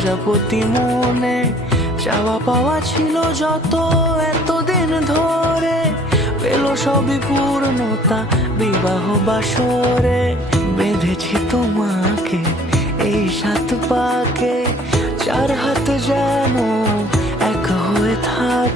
প্রজাপতি মনে চাওয়া পাওয়া ছিল যত এতদিন ধরে, পেল সবই পূর্ণতা বিবাহ বাসরে। বেঁধেছি তোমাকে এই 7 পাকে, 4 হাত যেন এক হয়ে থাক।